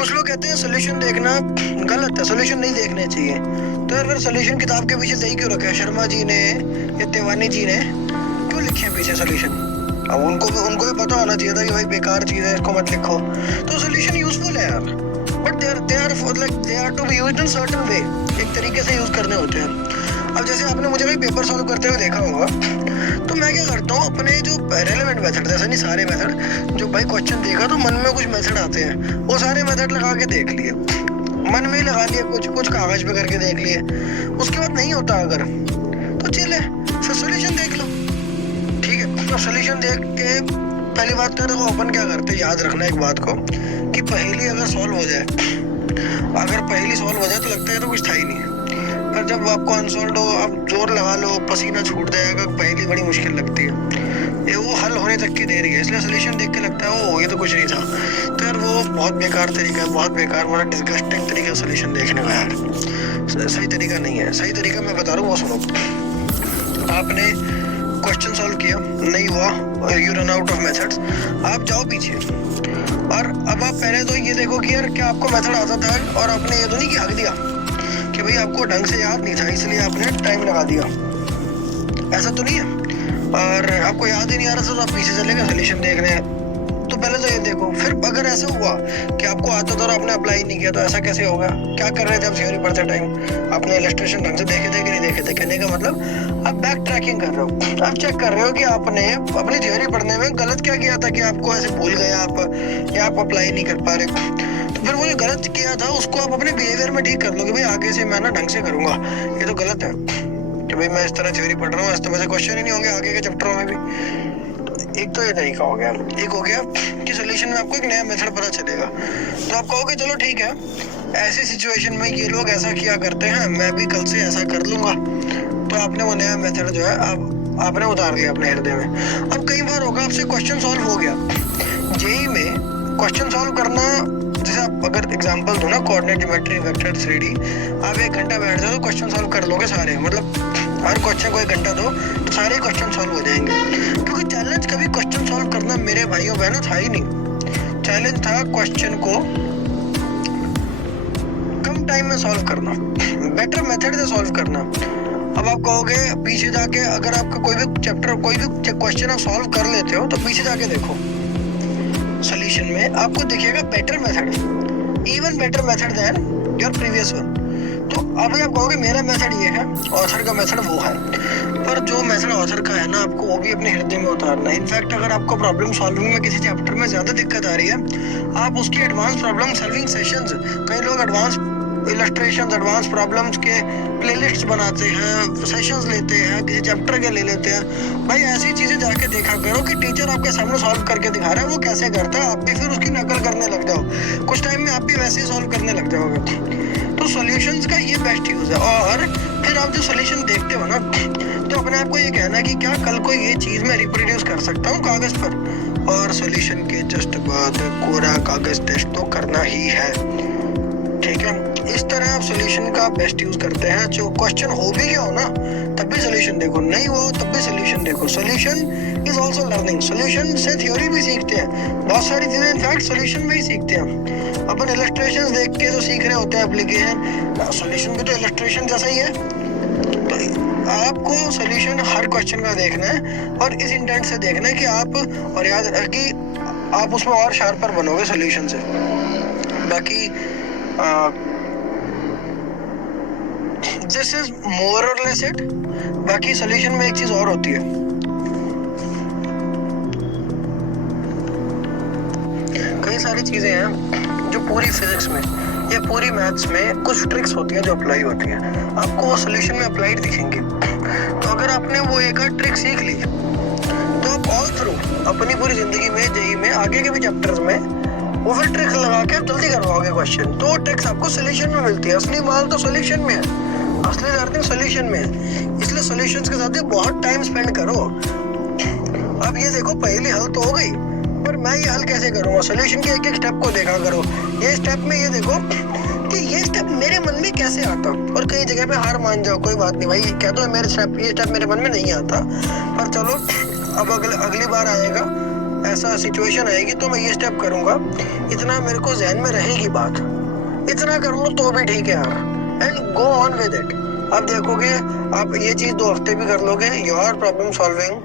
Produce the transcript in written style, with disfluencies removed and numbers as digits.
कुछ लोग कहते हैं सोल्यूशन देखना गलत है, सोल्यूशन नहीं देखने चाहिए। तो यार फिर सोल्यूशन किताब के पीछे सही क्यों रखा है? शर्मा जी ने या तिवानी जी ने क्यों लिखे हैं पीछे सोल्यूशन? अब उनको भी पता होना चाहिए था कि भाई बेकार चीज है, इसको मत लिखो। तो सोल्यूशन यूजफुल है यार, but they are to be used in certain way, एक तरीके से यूज करने होते हैं। अब जैसे आपने मुझे भाई पेपर सॉल्व करते हुए देखा होगा, तो मैं क्या करता हूँ अपने जो रेलेवेंट मेथड, जैसे नहीं सारे मेथड, जो भाई क्वेश्चन देखा तो मन में कुछ मेथड आते हैं, वो सारे मेथड लगा के देख लिए, मन में ही लगा लिए, कुछ कुछ कागज पे करके देख लिए। उसके बाद नहीं होता अगर, तो चले फिर सोल्यूशन देख लो, ठीक है। तो सोल्यूशन देख के पहली बात तो देखो अपन क्या करते हैं, याद रखना एक बात को कि पहेली अगर सॉल्व हो जाए, अगर पहेली सॉल्व हो जाए तो लगता है तो कुछ था ही नहीं। पर जब आपको अनसॉल्व हो, आप जोर लगा लो, पसीना छूट जाएगा, पहेली बड़ी मुश्किल लगती है, ये वो हल होने तक की देरी है। इसलिए सोल्यूशन देख के लगता है ओ ये तो कुछ नहीं था। तो यार वो बहुत बेकार तरीका है, बहुत बेकार, बड़ा डिस्गस्टिंग तरीका है सोल्यूशन देखने का यार, सही तरीका नहीं है। सही तरीका मैं बता रहा हूँ वो सुनो। आपने क्वेश्चन सॉल्व किया, नहीं हुआ, you run out of methods, आप जाओ पीछे और अब आप पहले तो ये देखो कि यार क्या आपको मेथड आता था, और आपने ये तो नहीं कि हक दिया कि भाई आपको ढंग से याद नहीं था इसलिए आपने टाइम लगा दिया, ऐसा तो नहीं है। और आपको याद ही नहीं आ रहा था तो आप पीछे चले गए सोल्यूशन देखने। तो पहले तो ये देखो, फिर अगर ऐसा हुआ कि आपको आता था और आपने अप्लाई नहीं किया तो ऐसा कैसे होगा? क्या कर रहे थे आप थ्योरी पढ़ते टाइम? आपने इलस्ट्रेशन ढंग से देखे थे कि नहीं देखे थे? कहने का मतलब आप बैक ट्रैकिंग कर रहे हो, आप चेक कर रहे हो कि आपने अपनी थ्योरी पढ़ने में गलत क्या किया था कि आपको ऐसे भूल गए आप, या आप अप्लाई नहीं कर पा रहे। तो फिर वो जो गलत किया था उसको आप अपने बिहेवियर में ठीक कर लो कि भाई आगे से मैं ना ढंग से करूंगा, ये तो गलत है कि भाई मैं इस तरह थ्योरी पढ़ रहा हूँ, इस तरह से क्वेश्चन ही नहीं होंगे आगे के चैप्टरों में भी। एक तो ये तरीका हो गया। एक हो गया कि सोल्यूशन में आपको एक नया मेथड पता चलेगा, तो आप कहोगे चलो ठीक है, ऐसी सिचुएशन में ये लोग ऐसा किया करते हैं, मैं भी कल से ऐसा कर लूंगा। तो आपने वो नया मेथड जो है अब आपने उतार लिया अपने हृदय में। अब कई बार होगा आपसे क्वेश्चन सॉल्व हो गया, जेई में क्वेश्चन सॉल्व करना, जैसे आप अगर एग्जांपल दो ना, कोऑर्डिनेट ज्योमेट्री, वेक्टर, 3D, आप 1 घंटा बैठ जाओ तो क्वेश्चन सॉल्व कर लोगे सारे, मतलब हर क्वेश्चन को 1 घंटा दो तो सारे क्वेश्चन सॉल्व हो जाएंगे। क्योंकि चैलेंज कभी क्वेश्चन सॉल्व करना मेरे भाइयों बहनों था ही नहीं, चैलेंज था क्वेश्चन को कम टाइम में सॉल्व करना, बेटर मेथड से सॉल्व करना। अब आप कहोगे पीछे जाके, अगर आपका कोई भी चैप्टर, कोई भी क्वेश्चन आप सॉल्व कर लेते हो तो पीछे जाके देखो सोल्यूशन में आपको दिखेगा better method, even better method than your previous one. तो अभी आप कहोगे मेरा मेथड ये है, ऑथर का मेथड वो है, पर जो मेथड ऑथर का है ना आपको वो भी अपने हृदय में उतारना है। इनफैक्ट अगर आपको प्रॉब्लम सॉल्विंग में किसी चैप्टर में ज्यादा दिक्कत आ रही है, आप उसकी एडवांस प्रॉब्लम सॉल्विंग सेशंस, कई लोग एडवांस इलस्ट्रेशंस, एडवांस प्रॉब्लम्स के प्लेलिस्ट्स बनाते हैं, सेशंस लेते हैं, किसी चैप्टर के ले लेते हैं। भाई ऐसी चीजें जाके देखा करो कि टीचर आपके सामने सॉल्व करके दिखा रहा है, वो कैसे करता है, आप भी फिर उसकी नकल करने लग जाओ, कुछ टाइम में आप भी वैसे ही सॉल्व करने लग जाओगे। तो सॉल्यूशंस का ये बेस्ट यूज है। और फिर आप जो सॉल्यूशन देखते हो ना, तो अपने आप को ये कहना है कि क्या कल को ये चीज मैं रिप्रोड्यूस कर सकता हूँ कागज पर, और सॉल्यूशन के जस्ट बाद कोरा कागज टेस्ट तो करना ही है, ठीक है। इस तरह आप सॉल्यूशन का बेस्ट यूज करते हैं। जो क्वेश्चन हो भी गया हो ना तब भी सॉल्यूशन देखो, नहीं हुआ तब भी सॉल्यूशन देखो। Solution is also learning, solution से थ्योरी भी सीखते हैं, बहुत सारी चीजें इनफैक्ट सॉल्यूशन में ही सीखते हैं। अपन इलस्ट्रेशंस देख के तो सीख रहे होते हैं एप्लीकेशन, सॉल्यूशन भी तो इलस्ट्रेशन जैसा ही है। तो आपको सॉल्यूशन हर क्वेश्चन का देखना है और इस इंटेंट से देखना है कि आप, और याद रखिए आप उसमें और शार्पर बनोगे सॉल्यूशन से। बाकी दिस इज मोर और लेस इट। बाकी सॉल्यूशन में एक चीज और होती है, कई सारी चीजें हैं जो पूरी फिजिक्स में या पूरी मैथ्स में कुछ ट्रिक्स होती हैं जो अप्लाई होती हैं, आपको वो सॉल्यूशन में अप्लाइड दिखेंगी। तो अगर आपने वो एक आध ट्रिक सीख ली तो आप ऑल थ्रू अपनी पूरी जिंदगी में, जेई में, आगे के भी चैप्टर्स में वो फिर ट्रिक लगा के आप जल्दी करवाओगे क्वेश्चन। तो वो ट्रिक्स आपको सॉल्यूशन में मिलती है, असली माल तो सॉल्यूशन में है, असली लर्निंग सॉल्यूशन में है। इसलिए सॉल्यूशंस के साथ बहुत टाइम स्पेंड करो। अब ये देखो पहली हल तो हो गई, पर मैं ये हल कैसे करूंगा? सॉल्यूशन के एक एक स्टेप को देखा करो। ये स्टेप में ये देखो कि ये स्टेप मेरे मन में कैसे आता, और कई जगह पे हार मान जाओ, कोई बात नहीं भाई, कह दो मेरे स्टेप, ये स्टेप मेरे मन में नहीं आता, पर चलो अब अगली बार आएगा ऐसा सिचुएशन आएगी तो मैं ये स्टेप करूंगा, इतना मेरे को जहन में रहेगी बात, इतना कर लो तो भी ठीक है यार, and go on with it. आप देखोगे, आप ये चीज 2 हफ्ते भी कर लोगे, योर प्रॉब्लम सॉल्विंग